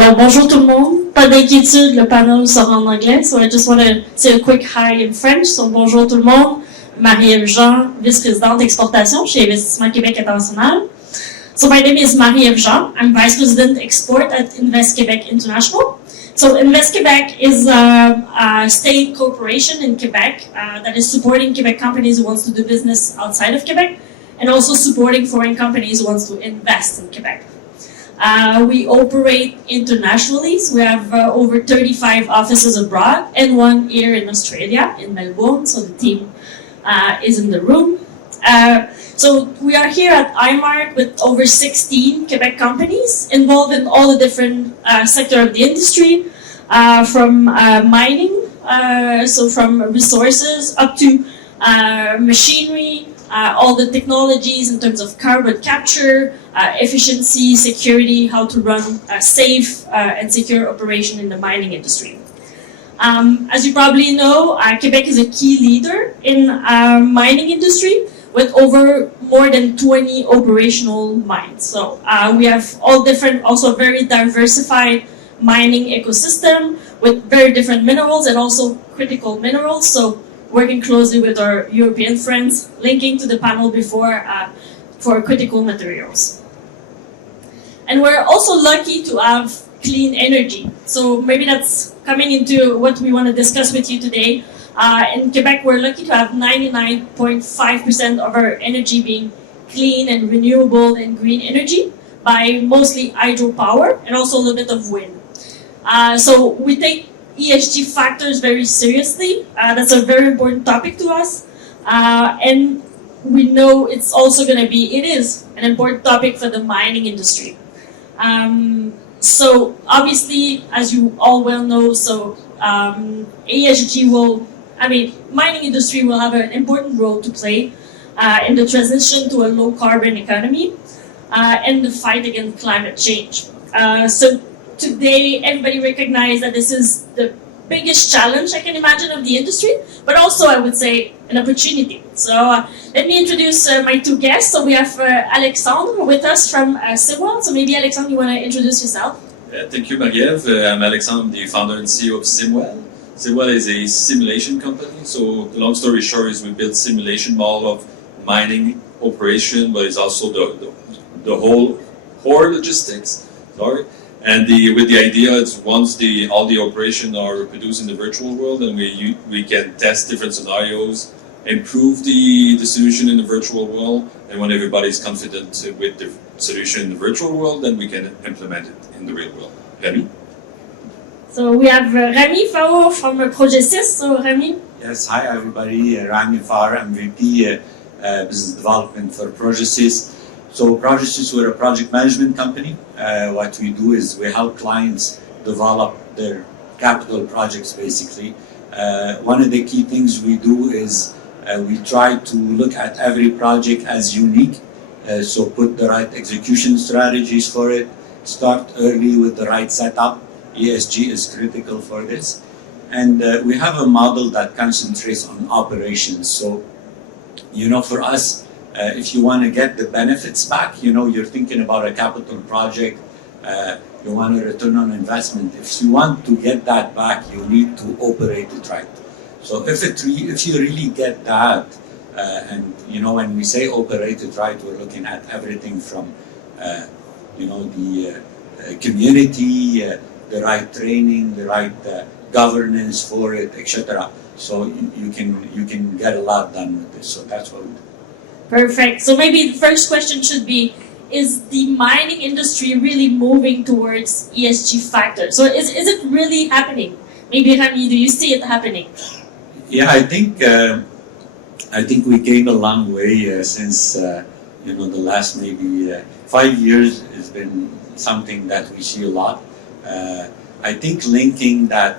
Alors, bonjour tout le monde. Pas d'inquiétude, le panel sera en anglais. So I just want to say a quick hi in French. So, bonjour tout le monde. Marie-Ève Jean, vice-présidente exportation chez Investissement Québec International. So, my name is Marie-Ève Jean. I'm Vice President Export at Invest Québec International. So, Invest Québec is a state corporation in Quebec that is supporting Quebec companies who wants to do business outside of Quebec and also supporting foreign companies who wants to invest in Quebec. We operate internationally, so we have over 35 offices abroad and one here in Australia, in Melbourne, so the team is in the room. So we are here at IMARC with over 16 Quebec companies involved in all the different sectors of the industry, from mining, so from resources up to machinery, all the technologies in terms of carbon capture, efficiency, security, how to run a safe and secure operation in the mining industry. As you probably know, Quebec is a key leader in mining industry with over more than 20 operational mines. So we have all different, also very diversified mining ecosystem with very different minerals and also critical minerals. So working closely with our European friends, linking to the panel before for critical materials. And we're also lucky to have clean energy. So maybe that's coming into what we want to discuss with you today. In Quebec, we're lucky to have 99.5% of our energy being clean and renewable and green energy by mostly hydropower and also a little bit of wind. So we take ESG factors very seriously. That's a very important topic to us. And we know it's also going to be, it is an important topic for the mining industry. So obviously, as you all well know, so ESG mining industry will have an important role to play in the transition to a low carbon economy and the fight against climate change. So today, everybody recognizes that this is the biggest challenge I can imagine of the industry, but also I would say an opportunity. So let me introduce my two guests. So we have Alexandre with us from SimWell. So maybe Alexandre, you want to introduce yourself? Thank you, Marie-Ève. I'm Alexandre, the founder and CEO of SimWell. SimWell is a simulation company. So the long story short is we build simulation model of mining operation, but it's also the whole core logistics. Sorry. And with the idea is once all the operations are reproduced in the virtual world, then we can test different scenarios, improve the solution in the virtual world, and when everybody's confident with the solution in the virtual world, then we can implement it in the real world. Rami? So we have Rami Faour from Progesys. So Rami? Yes, hi everybody. Rami Faour, I'm VP Business Development for Progesys. So Progesys, we're a project management company. What we do is we help clients develop their capital projects, basically. One of the key things we do is we try to look at every project as unique. So put the right execution strategies for it, start early with the right setup. ESG is critical for this. And we have a model that concentrates on operations. So, for us, if you want to get the benefits back, you're thinking about a capital project, you want a return on investment. If you want to get that back, you need to operate it right. So if you really get that, and when we say operate it right, we're looking at everything from, the community, the right training, the right governance for it, etc. So you can get a lot done with this. So that's what we do. Perfect. So maybe the first question should be, is the mining industry really moving towards ESG factors? So is it really happening? Maybe Rami, do you see it happening? Yeah, I think we came a long way since the last maybe 5 years has been something that we see a lot. I think linking that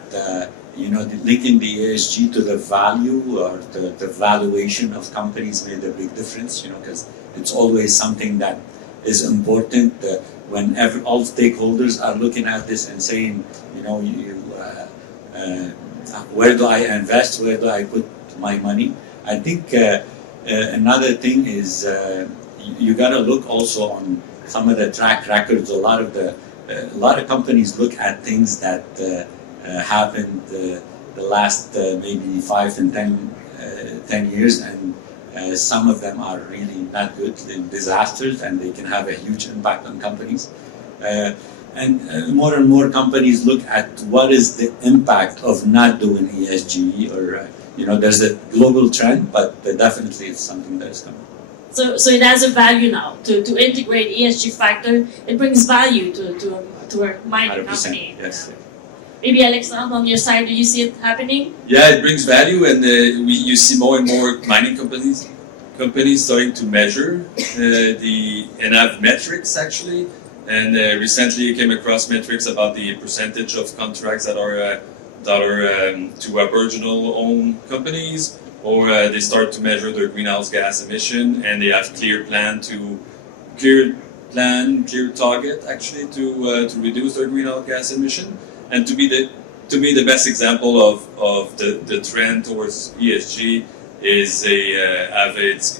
linking the ESG to the value or the valuation of companies made a big difference, because it's always something that is important when all stakeholders are looking at this and saying, where do I invest, where do I put my money? I think another thing is you got to look also on some of the track records. A lot of the a lot of companies look at things that happened the last maybe 5 and 10 years, and some of them are really not good, disasters, and they can have a huge impact on companies. And more companies look at what is the impact of not doing ESG, or there's a global trend, but definitely it's something that is coming. So it has a value now to integrate ESG factor. It brings value to a mining 100%, company. yes. Maybe Alexandre, on your side, do you see it happening? Yeah, it brings value, and you see more and more mining companies starting to measure and have metrics actually. And recently, I came across metrics about the percentage of contracts that are to Aboriginal-owned companies, or they start to measure their greenhouse gas emission, and they have clear target actually to reduce their greenhouse gas emission. And to me, the best example of the trend towards ESG is I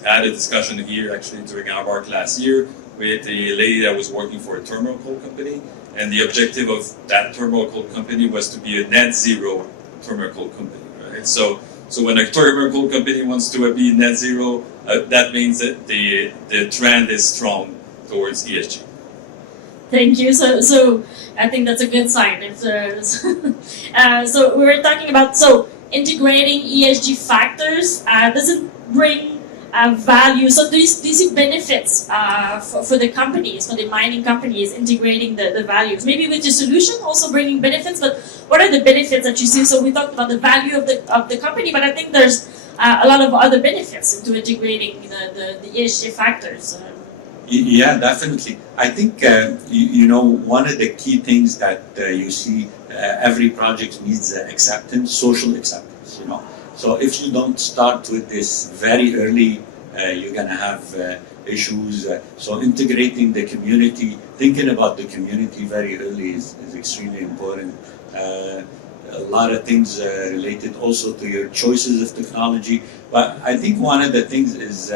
had a discussion here actually during IMARC last year with a lady that was working for a thermal coal company, and the objective of that thermal coal company was to be a net zero thermal coal company, right? So when a thermal coal company wants to be net zero, that means that the trend is strong towards ESG. Thank you. So I think that's a good sign. If so we were talking about integrating ESG factors. Does it bring value? So do you see benefits for the companies, for the mining companies, integrating the values? Maybe with your solution also bringing benefits, but what are the benefits that you see? So we talked about the value of the company, but I think there's a lot of other benefits into integrating the ESG factors. Yeah, definitely. I think one of the key things that you see, every project needs acceptance, social acceptance. So if you don't start with this very early, you're gonna have issues. So integrating the community, thinking about the community very early is extremely important. A lot of things related also to your choices of technology. But I think one of the things is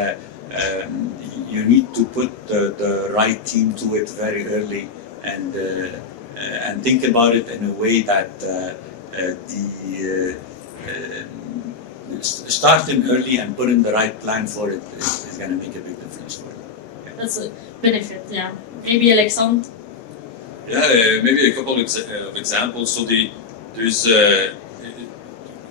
you need to put the right team to it very early, and think about it in a way that starting early and putting the right plan for it is going to make a big difference for it. Yeah. That's a benefit, yeah. Maybe Alexandre? Yeah, maybe a couple of examples. So there's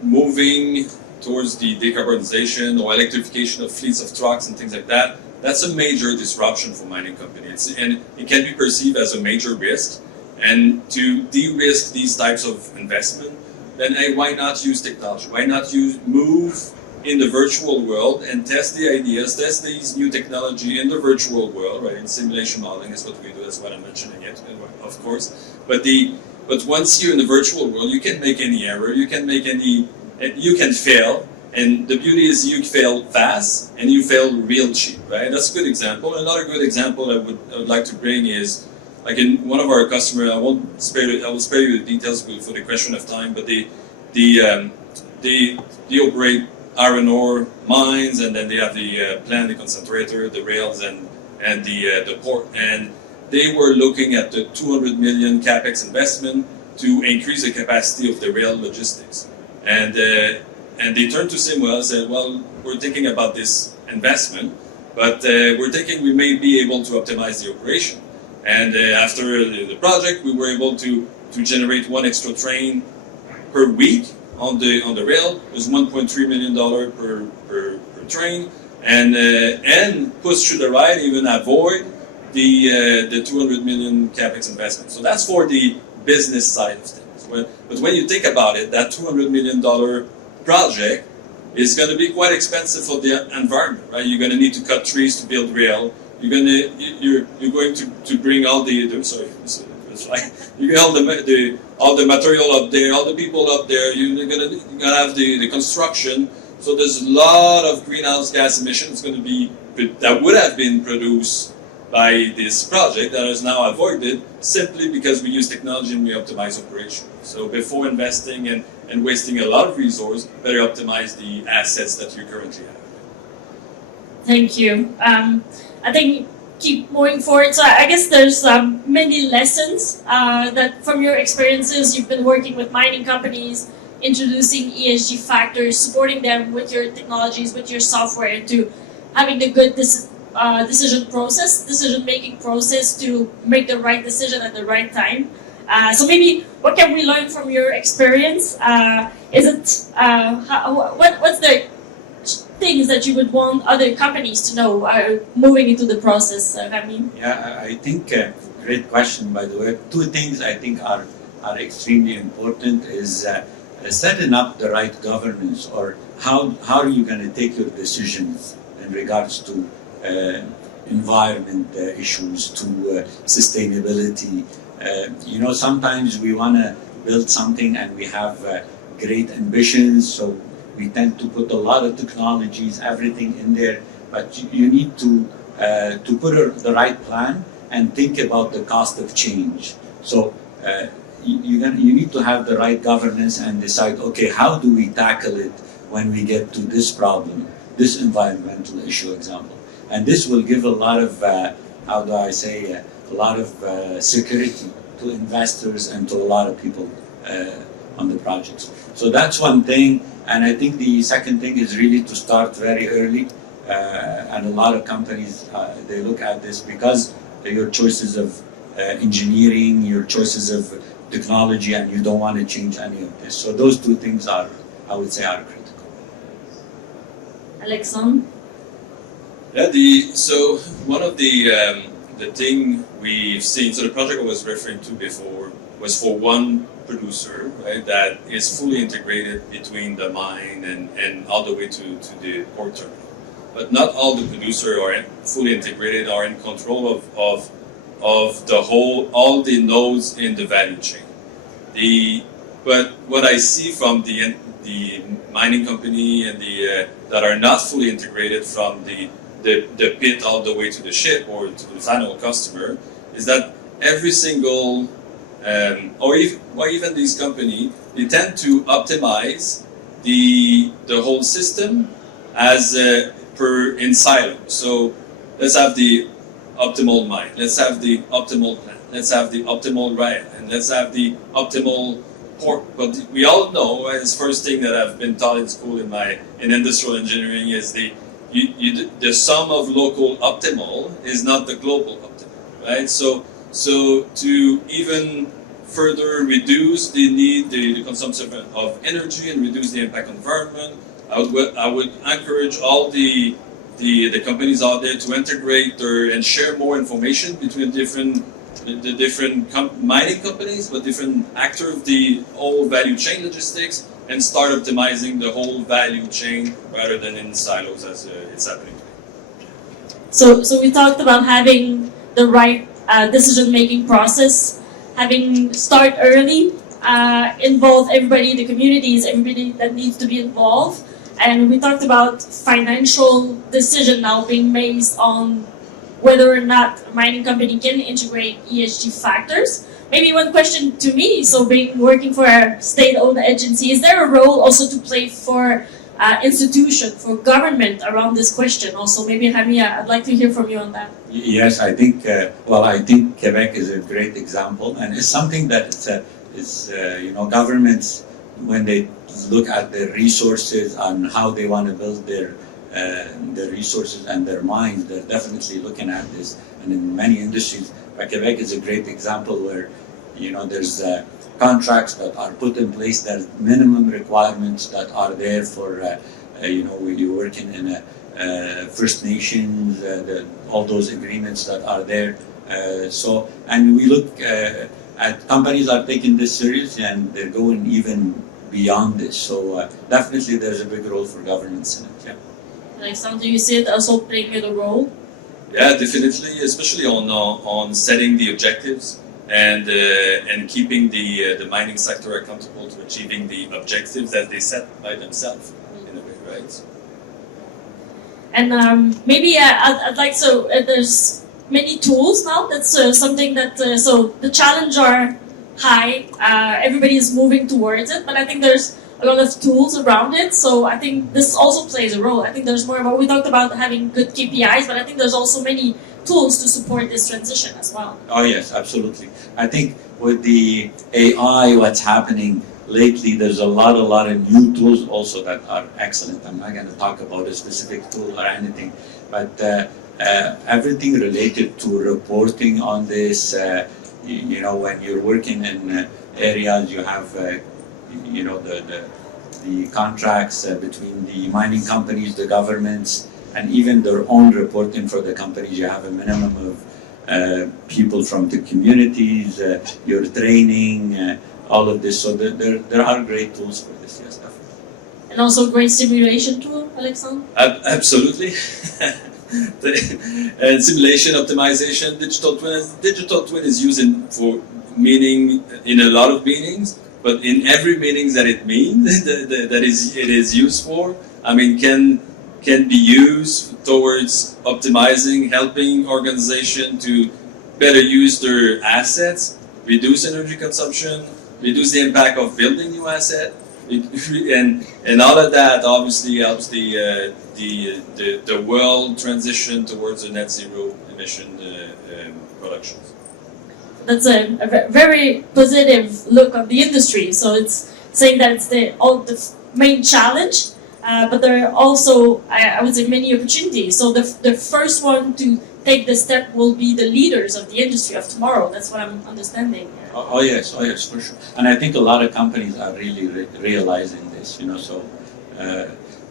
moving towards the decarbonization or electrification of fleets of trucks and things like that. That's a major disruption for mining companies, and it can be perceived as a major risk. And to de-risk these types of investment, then why not use technology? Why not move in the virtual world and test the ideas, test these new technology in the virtual world, right? In simulation modeling is what we do. That's what I'm mentioning it, of course. But once you're in the virtual world, you can make any error, you can fail. And the beauty is you fail fast and you fail real cheap, right? That's a good example. Another good example I would like to bring is, like in one of our customers, I will spare you the details for the question of time, but they operate iron ore mines, and then they have the plant, the concentrator, the rails, and the port. And they were looking at the 200 million capex investment to increase the capacity of the rail logistics. And they turned to SimWell and said, well, we're thinking about this investment, but we're thinking we may be able to optimize the operation. And after the project, we were able to generate one extra train per week on the rail. It was $1.3 million per train, and push to the right, even avoid the 200 million capex investment. So that's for the business side of things. But when you think about it, that $200 million project is going to be quite expensive for the environment, right? You're going to need to cut trees to build rail. You're going to bring all the all the material up there, all the people up there. You're going to have the construction. So there's a lot of greenhouse gas emissions that would have been produced by this project that is now avoided simply because we use technology and we optimize operation. So before investing and wasting a lot of resource, better optimize the assets that you currently have. Thank you. I think keep moving forward. So I guess there's many lessons that from your experiences, you've been working with mining companies, introducing ESG factors, supporting them with your technologies, with your software, to having the good decision-making process to make the right decision at the right time. So maybe what can we learn from your experience? What's the things that you would want other companies to know moving into the process, Rami? Yeah, I think great question, by the way. Two things I think are extremely important is setting up the right governance, or how are you going to take your decisions in regards to environment issues, to sustainability. Sometimes we want to build something and we have great ambitions, so we tend to put a lot of technologies, everything in there, but you need to put the right plan and think about the cost of change. So you need to have the right governance and decide, okay, how do we tackle it when we get to this problem, this environmental issue example. And this will give a lot of, a lot of security to investors and to a lot of people on the projects. So that's one thing. And I think the second thing is really to start very early. And a lot of companies, they look at this because your choices of engineering, your choices of technology, and you don't want to change any of this. So those two things are, I would say, are critical. Alexandre? Yeah, so one of the thing we've seen, so the project I was referring to before was for one producer, right, that is fully integrated between the mine and all the way to the port terminal. But not all the producers are fully integrated, are in control of the whole, all the nodes in the value chain. But what I see from the mining company and that are not fully integrated from the pit all the way to the ship or to the final customer is that every single or even these companies, they tend to optimize the whole system as per in silo. So let's have the optimal mine, let's have the optimal plant, let's have the optimal rail, and let's have the optimal port. But we all know, as first thing that I've been taught in school in industrial engineering, is the sum of local optimal is not the global optimal, right? So to even further reduce the need, the consumption of energy and reduce the impact on the environment, I would encourage all the companies out there to integrate and share more information between the different mining companies, but different actors of the whole value chain logistics, and start optimizing the whole value chain rather than in silos as it's happening today. So we talked about having the right decision-making process, having start early, involve everybody, the communities, everybody that needs to be involved. And we talked about financial decision now being based on whether or not a mining company can integrate ESG factors. Maybe one question to me, so working for a state-owned agency, is there a role also to play for institution, for government around this question? Also, maybe Rami, I'd like to hear from you on that. Yes, I think, I think Quebec is a great example, and it's something that governments, when they look at their resources and how they want to build their resources and their mines, they're definitely looking at this. And in many industries, Quebec is a great example where, there's contracts that are put in place, there's minimum requirements that are there for, when you're working in First Nations, all those agreements that are there. And we look at companies are taking this seriously and they're going even beyond this. So definitely there's a big role for governments in it. Yeah. Alexandre, do you see it also playing a role? Yeah, definitely, especially on setting the objectives and keeping the mining sector accountable to achieving the objectives that they set by themselves in a way, right? And maybe I'd like there's many tools now. That's something that so the challenge are high. Everybody is moving towards it, but I think there's a lot of tools around it. So I think this also plays a role. I think there's more about, we talked about having good KPIs, but I think there's also many tools to support this transition as well. Oh yes, absolutely. I think with the AI, what's happening lately, there's a lot of new tools also that are excellent. I'm not going to talk about a specific tool or anything, but everything related to reporting on this. You know, when you're working in areas, you have you know the contracts between the mining companies, the governments, and even their own reporting for the companies. You have a minimum of people from the communities, your training, all of this. So there are great tools for this, yes, definitely. And also great simulation tool, Alexandre? Absolutely. And simulation optimization, digital twin is used for meaning in a lot of meanings, but in every meanings that it means it is used for, I mean, can be used towards optimizing, helping organization to better use their assets, reduce energy consumption, reduce the impact of building new asset, and all of that obviously helps the world transition towards a net zero emission productions. That's a very positive look of the industry. So it's saying that it's the main challenge, but there are also, I would say, many opportunities. So the first one to take the step will be the leaders of the industry of tomorrow. That's what I'm understanding. Oh yes, for sure. And I think a lot of companies are really realizing this, you know, so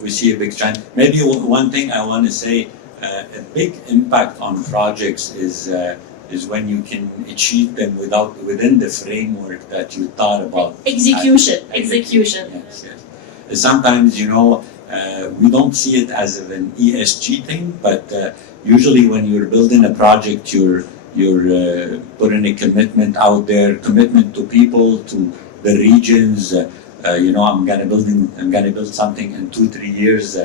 we see a big trend. Maybe one thing I want to say, a big impact on projects is when you can achieve them within the framework that you thought about. Execution. Yes. Sometimes, you know, we don't see it as an ESG thing, but usually when you're building a project, you're putting a commitment out there, commitment to people, to the regions. You know, I'm gonna build something in 2-3 years,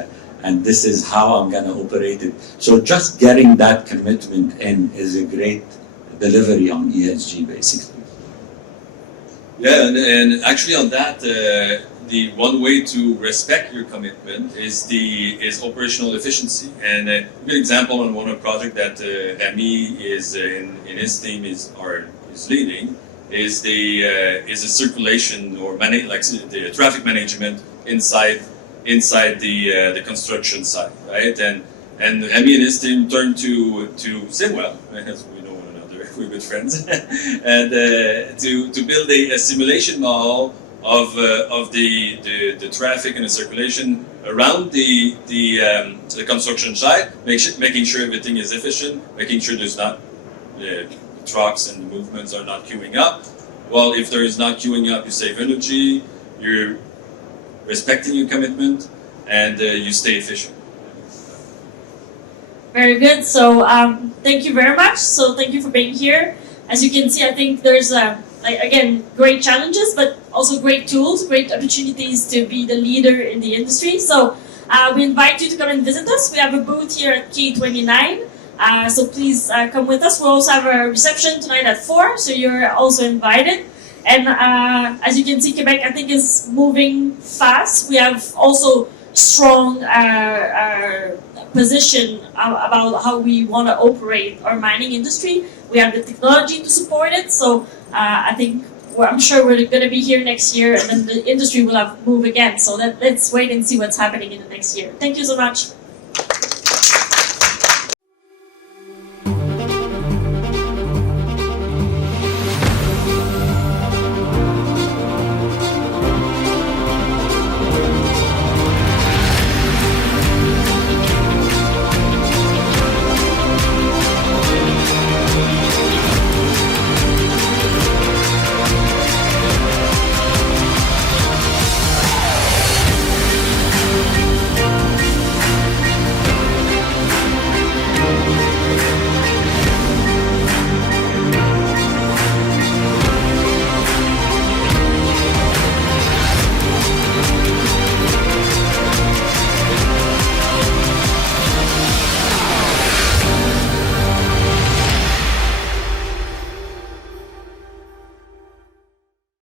and this is how I'm gonna operate it. So just getting that commitment in is a great delivery on ESG, basically. Yeah, and actually on that, the one way to respect your commitment is operational efficiency. And a good example on one of the project that Rami is in his team is leading is the circulation or the traffic management inside the construction site, right? And Rami and his team turned to SimWell, as we know one another, we're good friends, and to build a simulation model of the traffic and the circulation around the construction site, making sure everything is efficient, making sure there's not trucks and the movements are not queuing up. Well, if there is not queuing up, you save energy, you're respecting your commitment, and you stay efficient. Very good. So thank you very much. So thank you for being here. As you can see, I think there's again, great challenges, but also great tools, great opportunities to be the leader in the industry. So we invite you to come and visit us. We have a booth here at K29. So please come with us. We'll also have a reception tonight at 4, so you're also invited. And as you can see, Quebec, I think, is moving fast. We have also strong position about how we want to operate our mining industry. We have the technology to support it. So I think I'm sure we're going to be here next year, and then the industry will have moved again. So let's wait and see what's happening in the next year. Thank you so much.